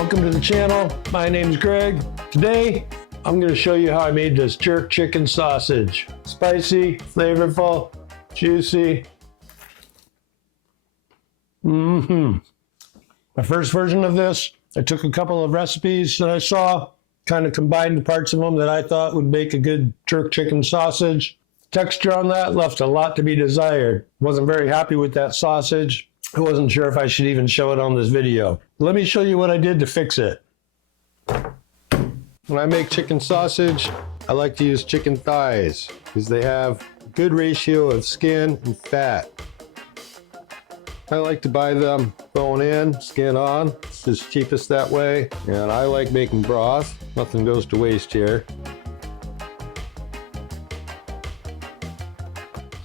Welcome to the channel. My name's Greg. Today, I'm going to show you how I made this jerk chicken sausage. Spicy, flavorful, juicy. My first version of this, I took a couple of recipes that I saw, kind of combined the parts of them that I thought would make a good jerk chicken sausage. Texture on that left a lot to be desired. Wasn't very happy with that sausage. I wasn't sure if I should even show it on this video. Let me show you what I did to fix it. When I make chicken sausage, I like to use chicken thighs because they have a good ratio of skin and fat. I like to buy them bone in, skin on. It's just cheapest that way. And I like making broth. Nothing goes to waste here.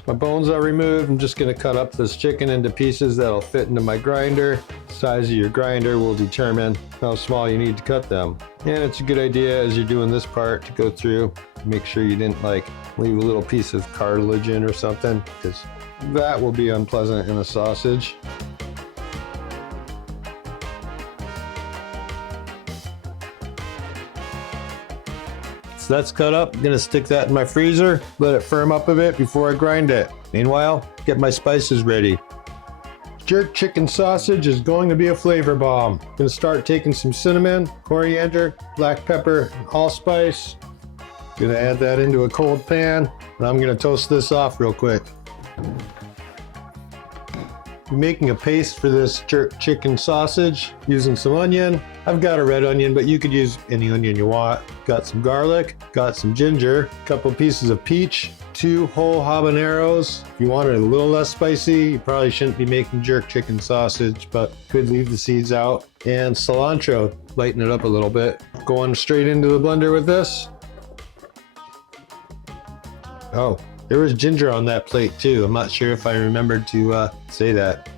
My bones are removed. I'm just going to cut up this chicken into pieces that'll fit into my grinder. The size of your grinder will determine how small you need to cut them. And it's a good idea as you're doing this part to go through, make sure you didn't like leave a little piece of cartilage in or something, because that will be unpleasant in a sausage. So that's cut up. I'm gonna stick that in my freezer, let it firm up a bit before I grind it. Meanwhile, get my spices ready. Jerk chicken sausage is going to be a flavor bomb. I'm gonna start taking some cinnamon, coriander, black pepper, and allspice. Gonna add that into a cold pan, and I'm gonna toast this off real quick. I'm making a paste for this jerk chicken sausage using some onion. I've got a red onion, but you could use any onion you want. Got some garlic, got some ginger, a couple pieces of peach, 2 whole habaneros. If you want it a little less spicy, you probably shouldn't be making jerk chicken sausage, but could leave the seeds out. And cilantro, lighten it up a little bit. Going straight into the blender with this. Oh, there was ginger on that plate too. I'm not sure if I remembered to say that.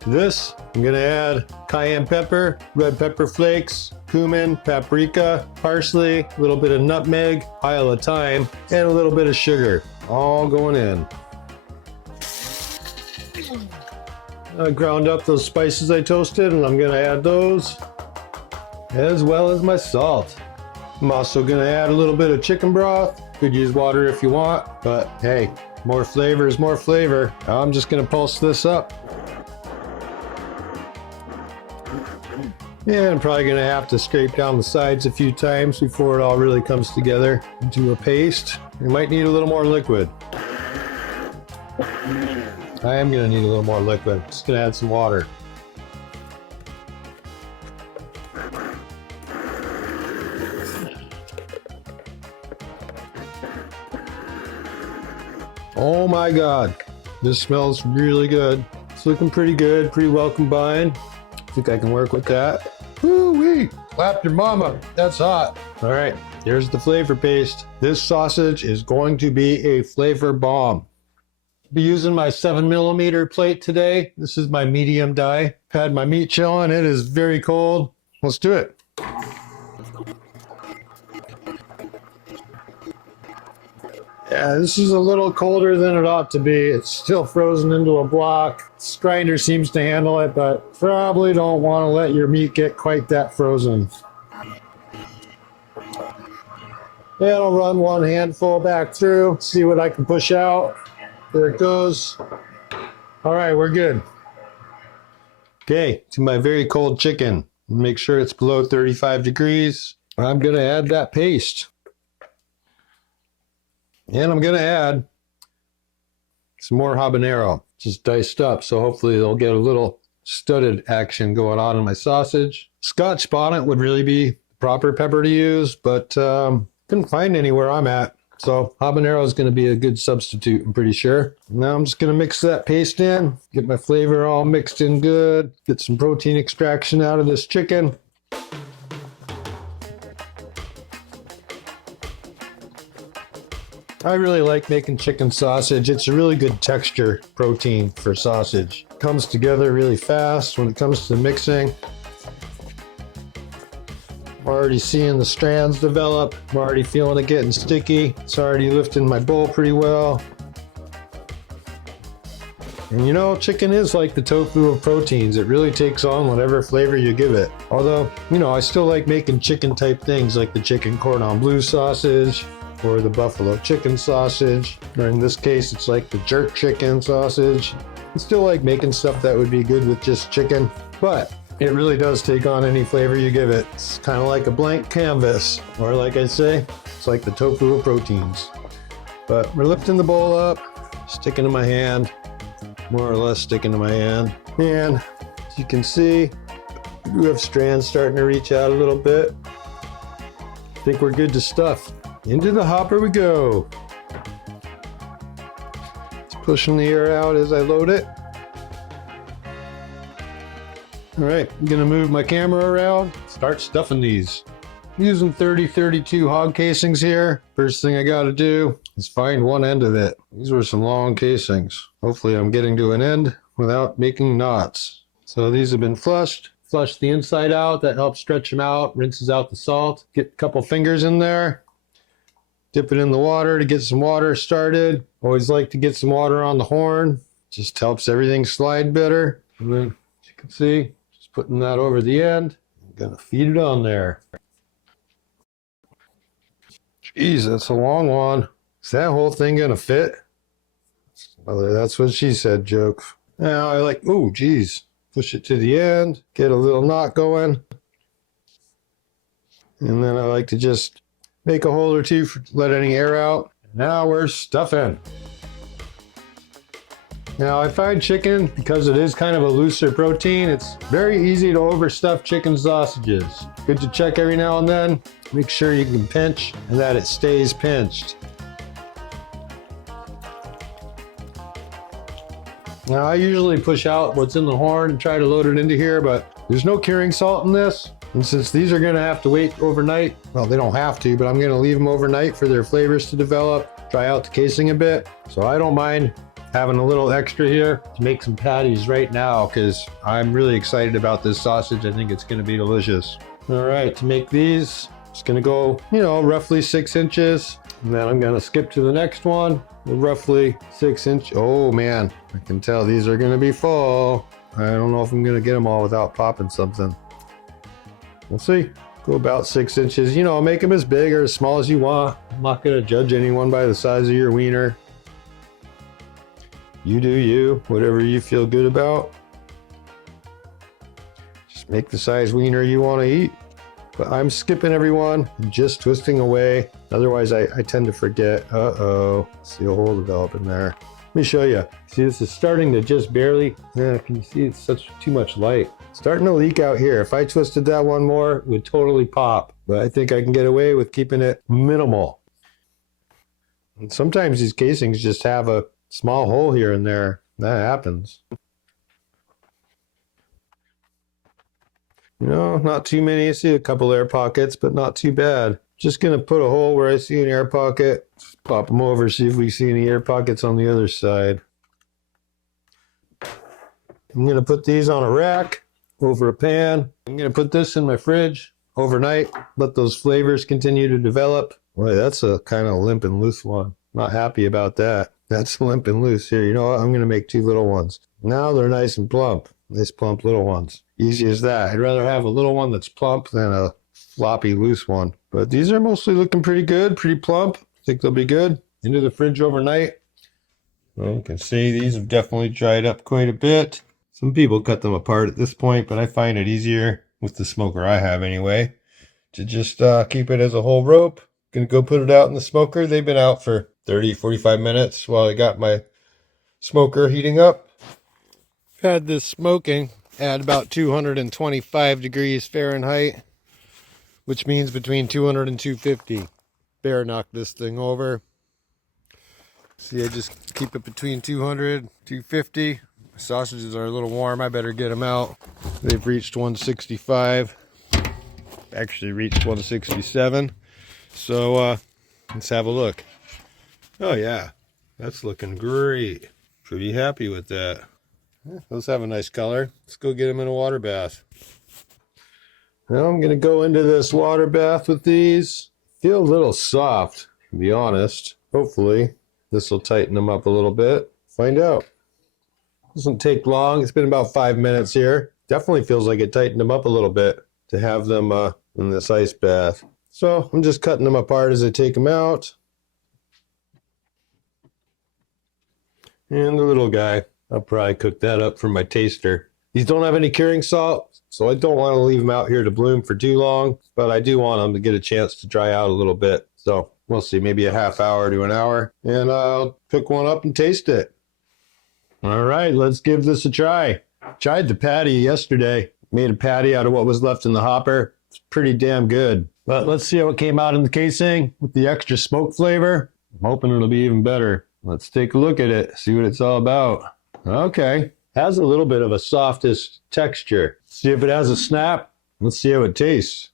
To this, I'm gonna add cayenne pepper, red pepper flakes, cumin, paprika, parsley, a little bit of nutmeg, pile of thyme, and a little bit of sugar. All going in. I ground up those spices I toasted, and I'm gonna add those, as well as my salt. I'm also gonna add a little bit of chicken broth. Could use water if you want, but hey, more flavor is more flavor. I'm just gonna pulse this up. And I'm probably gonna have to scrape down the sides a few times before it all really comes together into a paste. You might need a little more liquid. I am gonna need a little more liquid. Just gonna add some water. Oh my God, this smells really good. It's looking pretty good, pretty well combined. I think I can work with that. Woo-wee, clap your mama, that's hot. All right, here's the flavor paste. This sausage is going to be a flavor bomb. I'll be using my 7mm plate today. This is my medium die. Had my meat chilling, it is very cold. Let's do it. Yeah, this is a little colder than it ought to be. It's still frozen into a block. This grinder seems to handle it, but probably don't want to let your meat get quite that frozen. And I'll run one handful back through, see what I can push out. There it goes. All right, we're good. Okay, to my very cold chicken. Make sure it's below 35 degrees. I'm gonna add that paste. And I'm gonna add some more habanero, just diced up, so hopefully they'll get a little studded action going on in my sausage. Scotch bonnet would really be the proper pepper to use, but couldn't find any where I'm at. So habanero is gonna be a good substitute, I'm pretty sure. Now I'm just gonna mix that paste in, get my flavor all mixed in good, get some protein extraction out of this chicken. I really like making chicken sausage. It's a really good texture protein for sausage. It comes together really fast when it comes to mixing. I'm already seeing the strands develop. I'm already feeling it getting sticky. It's already lifting my bowl pretty well. And you know, chicken is like the tofu of proteins. It really takes on whatever flavor you give it. Although, you know, I still like making chicken type things like the chicken cordon bleu sausage or the buffalo chicken sausage. Or in this case, it's like the jerk chicken sausage. I still like making stuff that would be good with just chicken, but it really does take on any flavor you give it. It's kind of like a blank canvas, or like I say, it's like the tofu of proteins. But we're lifting the bowl up, sticking to my hand, more or less sticking to my hand. And as you can see, we have strands starting to reach out a little bit. I think we're good to stuff. Into the hopper we go. It's pushing the air out as I load it. All right, I'm gonna move my camera around, start stuffing these. I'm using 30-32 hog casings here. First thing I gotta do is find one end of it. These were some long casings. Hopefully I'm getting to an end without making knots. So these have been flushed. Flush the inside out, that helps stretch them out, rinses out the salt. Get a couple fingers in there. Dip it in the water to get some water started. Always like to get some water on the horn. Just helps everything slide better. And then, as you can see, just putting that over the end. I'm gonna feed it on there. Jeez, that's a long one. Is that whole thing gonna fit? Well, that's what she said, joke. Now I like, oh, geez. Push it to the end, get a little knot going. And then I like to just make a hole or two to let any air out. Now we're stuffing. Now I find chicken, because it is kind of a looser protein, it's very easy to overstuff chicken sausages. Good to check every now and then. Make sure you can pinch and that it stays pinched. Now I usually push out what's in the horn and try to load it into here, but there's no curing salt in this. And since these are gonna have to wait overnight, well, they don't have to, but I'm gonna leave them overnight for their flavors to develop, dry out the casing a bit. So I don't mind having a little extra here to make some patties right now, because I'm really excited about this sausage. I think it's gonna be delicious. All right, to make these, it's gonna go, you know, roughly 6 inches. And then I'm gonna skip to the next one, roughly 6 inch. Oh man, I can tell these are gonna be full. I don't know if I'm gonna get them all without popping something. We'll see. Go about 6 inches. You know, make them as big or as small as you want. I'm not gonna judge anyone by the size of your wiener. You do you, whatever you feel good about. Just make the size wiener you want to eat. But I'm skipping everyone and just twisting away. Otherwise, I tend to forget. Uh-oh. See a hole developing there. Let me show you. See, this is starting to just barely, yeah, can you see it's too much light. It's starting to leak out here. If I twisted that one more, it would totally pop. But I think I can get away with keeping it minimal. And sometimes these casings just have a small hole here and there. That happens. You know, not too many. I see a couple air pockets, but not too bad. Just gonna put a hole where I see an air pocket. Just pop them over, see if we see any air pockets on the other side. I'm gonna put these on a rack over a pan. I'm gonna put this in my fridge overnight. Let those flavors continue to develop. Boy, that's a kind of limp and loose one. Not happy about that. That's limp and loose here. You know what? I'm gonna make 2 little ones. Now they're nice and plump. Nice plump little ones. Easy as that. I'd rather have a little one that's plump than a floppy loose one. But these are mostly looking pretty good, pretty plump. I think they'll be good. Into the fridge overnight. Well, you can see these have definitely dried up quite a bit. Some people cut them apart at this point, but I find it easier with the smoker I have anyway, to just keep it as a whole rope. Gonna go put it out in the smoker. They've been out for 30-45 minutes while I got my smoker heating up. I've had this smoking at about 225 degrees Fahrenheit, which means between 200 and 250. Bear knocked this thing over. See, I just keep it between 200, 250. My sausages are a little warm. I better get them out. They've reached 165. Actually reached 167. So let's have a look. Oh yeah, that's looking great. Pretty happy with that. Yeah, those have a nice color. Let's go get them in a water bath. Now I'm gonna go into this water bath with these. Feel a little soft, to be honest. Hopefully this will tighten them up a little bit. Find out. Doesn't take long. It's been about 5 minutes here. Definitely feels like it tightened them up a little bit to have them in this ice bath. So I'm just cutting them apart as I take them out. And the little guy, I'll probably cook that up for my taster. These don't have any curing salt, so I don't want to leave them out here to bloom for too long, but I do want them to get a chance to dry out a little bit. So we'll see, maybe a half hour to an hour, and I'll cook one up and taste it. All right, let's give this a try. Tried the patty yesterday. Made a patty out of what was left in the hopper. It's pretty damn good. But let's see how it came out in the casing with the extra smoke flavor. I'm hoping it'll be even better. Let's take a look at it, see what it's all about. Okay, has a little bit of a softish texture. See if it has a snap. Let's see how it tastes.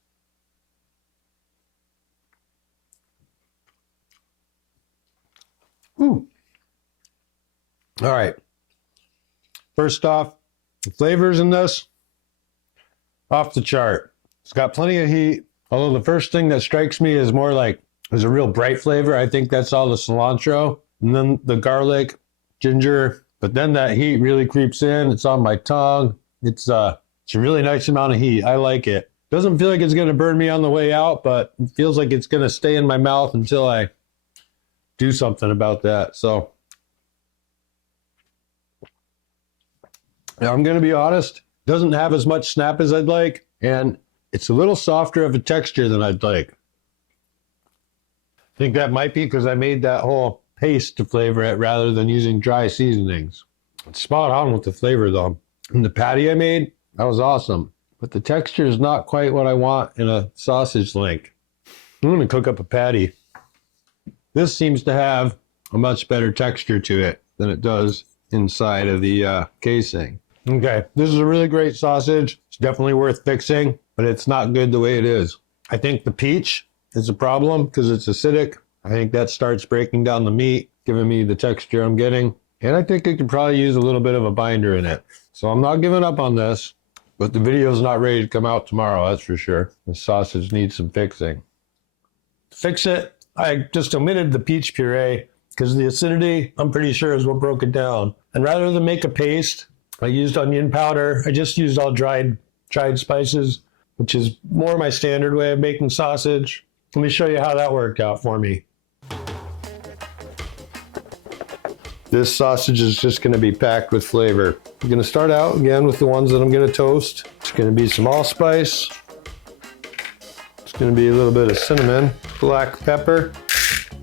Ooh. All right. First off, the flavors in this, off the chart. It's got plenty of heat, although the first thing that strikes me is more like there's a real bright flavor. I think that's all the cilantro, and then the garlic, ginger, but then that heat really creeps in. It's on my tongue. It's a really nice amount of heat. I like it. Doesn't feel like it's going to burn me on the way out, but it feels like it's going to stay in my mouth until I do something about that. So now, I'm going to be honest, it doesn't have as much snap as I'd like, and it's a little softer of a texture than I'd like. I think that might be because I made that whole paste to flavor it rather than using dry seasonings. It's spot on with the flavor though. And the patty I made, that was awesome. But the texture is not quite what I want in a sausage link. I'm going to cook up a patty. This seems to have a much better texture to it than it does inside of the casing. Okay, this is a really great sausage. It's definitely worth fixing, but it's not good the way it is. I think the peach is a problem because it's acidic. I think that starts breaking down the meat, giving me the texture I'm getting. And I think it could probably use a little bit of a binder in it. So I'm not giving up on this, but the video's not ready to come out tomorrow, that's for sure. The sausage needs some fixing. To fix it, I just omitted the peach puree because the acidity, I'm pretty sure, is what broke it down. And rather than make a paste, I used onion powder. I just used all dried spices, which is more my standard way of making sausage. Let me show you how that worked out for me. This sausage is just going to be packed with flavor. I'm going to start out again with the ones that I'm going to toast. It's going to be some allspice. It's going to be a little bit of cinnamon, black pepper,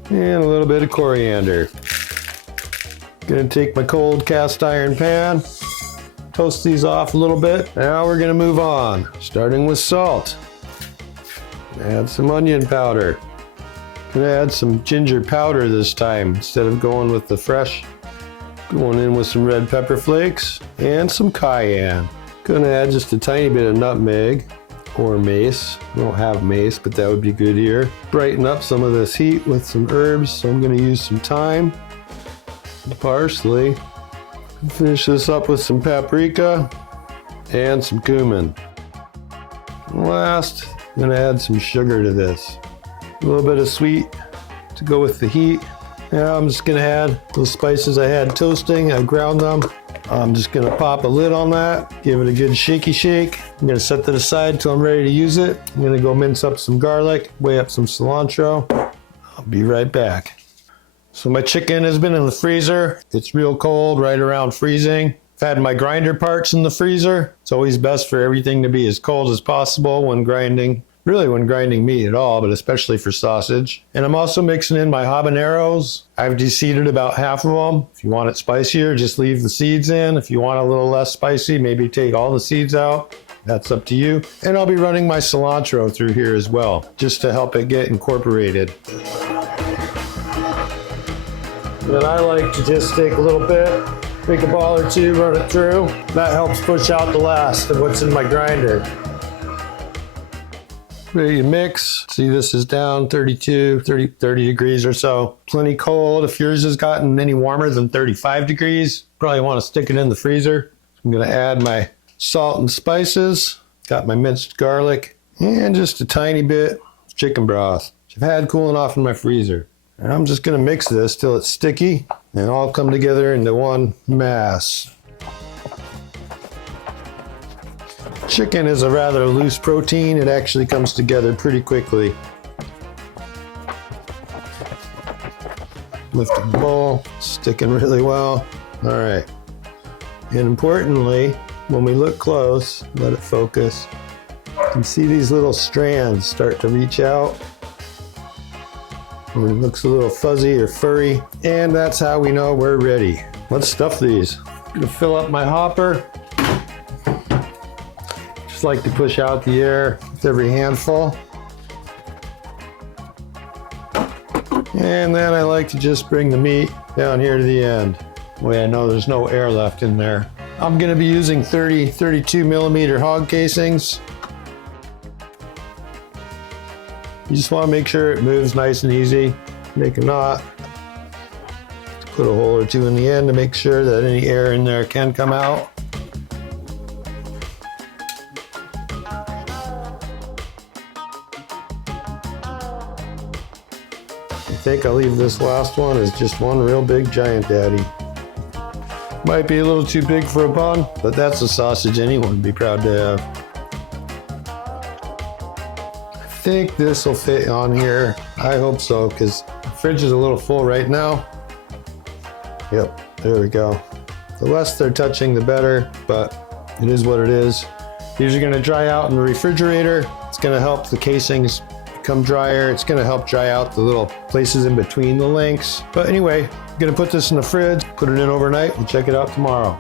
and a little bit of coriander. Going to take my cold cast iron pan, toast these off a little bit. Now we're going to move on, starting with salt. Add some onion powder. Gonna add some ginger powder this time instead of going with the fresh. Going in with some red pepper flakes and some cayenne. Gonna add just a tiny bit of nutmeg or mace. We don't have mace, but that would be good here. Brighten up some of this heat with some herbs, so I'm gonna use some thyme, some parsley. Finish this up with some paprika and some cumin. And last, I'm gonna add some sugar to this. A little bit of sweet to go with the heat. Now I'm just gonna add those spices I had toasting. I ground them. I'm just gonna pop a lid on that, give it a good shaky shake. I'm gonna set that aside until I'm ready to use it. I'm gonna go mince up some garlic, weigh up some cilantro. I'll be right back. So my chicken has been in the freezer. It's real cold, right around freezing. I've had my grinder parts in the freezer. It's always best for everything to be as cold as possible when grinding. Really when grinding meat at all, but especially for sausage. And I'm also mixing in my habaneros. I've de-seeded about half of them. If you want it spicier, just leave the seeds in. If you want a little less spicy, maybe take all the seeds out. That's up to you. And I'll be running my cilantro through here as well, just to help it get incorporated. Then I like to just take a little bit, make a ball or two, run it through. That helps push out the last of what's in my grinder. Ready to mix. See, this is down 30 degrees or so. Plenty cold. If yours has gotten any warmer than 35 degrees, probably want to stick it in the freezer. I'm going to add my salt and spices. Got my minced garlic and just a tiny bit of chicken broth, which I've had cooling off in my freezer. And I'm just going to mix this till it's sticky and all come together into one mass. Chicken is a rather loose protein. It actually comes together pretty quickly. Lift the bowl, sticking really well. All right. And importantly, when we look close, let it focus, you can see these little strands start to reach out. It looks a little fuzzy or furry, and that's how we know we're ready. Let's stuff these. I'm gonna fill up my hopper. Just like to push out the air with every handful. And then I like to just bring the meat down here to the end. Way I know there's no air left in there. I'm gonna be using 32 millimeter hog casings. You just wanna make sure it moves nice and easy. Make a knot. Put a hole or two in the end to make sure that any air in there can come out. I think I'll leave this last one as just one real big giant daddy. Might be a little too big for a bun, but that's a sausage anyone would be proud to have. I think this will fit on here. I hope so, because the fridge is a little full right now. Yep, there we go. The less they're touching, the better, but it is what it is. These are gonna dry out in the refrigerator. It's gonna help the casings become drier. It's gonna help dry out the little places in between the links. But anyway, I'm gonna put this in the fridge, put it in overnight, we'll check it out tomorrow.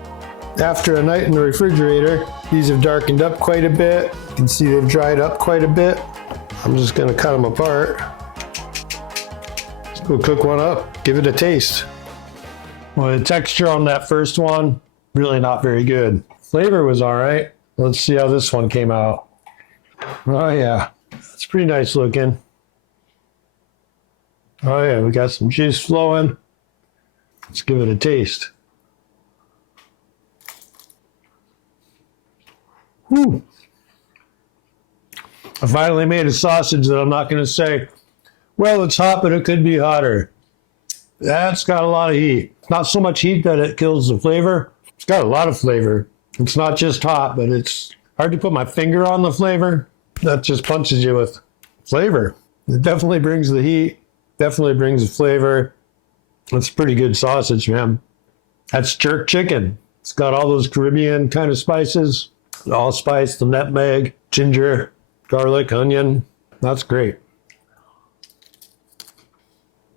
After a night in the refrigerator, these have darkened up quite a bit. You can see they've dried up quite a bit. I'm just gonna cut them apart. Let's go cook one up, give it a taste. Well, the texture on that first one, really not very good. Flavor was all right. Let's see how this one came out. Oh yeah, it's pretty nice looking. Oh yeah, we got some juice flowing. Let's give it a taste. Whew. I finally made a sausage that I'm not going to say, well, it's hot, but it could be hotter. That's got a lot of heat. Not so much heat that it kills the flavor. It's got a lot of flavor. It's not just hot, but it's hard to put my finger on the flavor. That just punches you with flavor. It definitely brings the heat, definitely brings the flavor. It's a pretty good sausage, man. That's jerk chicken. It's got all those Caribbean kind of spices, the allspice, the nutmeg, ginger, garlic, onion. That's great.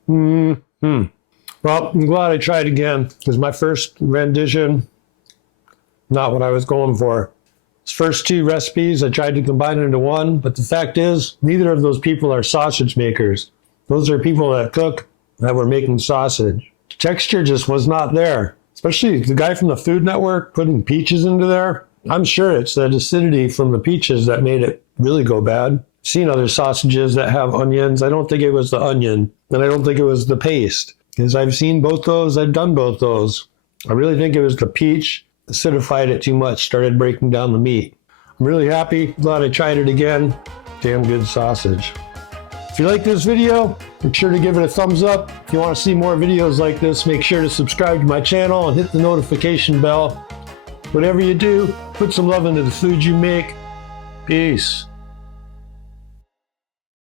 Well, I'm glad I tried again, because my first rendition, not what I was going for. These first two recipes, I tried to combine into one, but the fact is, neither of those people are sausage makers. Those are people that cook, that were making sausage. The texture just was not there. Especially the guy from the Food Network putting peaches into there. I'm sure it's that acidity from the peaches that made it really go bad. I've seen other sausages that have onions. I don't think it was the onion, and I don't think it was the paste. Because I've seen both those, I've done both those. I really think it was the peach. Acidified it too much, started breaking down the meat. I'm really happy, glad I tried it again. Damn good sausage. If you like this video, make sure to give it a thumbs up. If you want to see more videos like this, make sure to subscribe to my channel and hit the notification bell. Whatever you do, put some love into the food you make. Peace.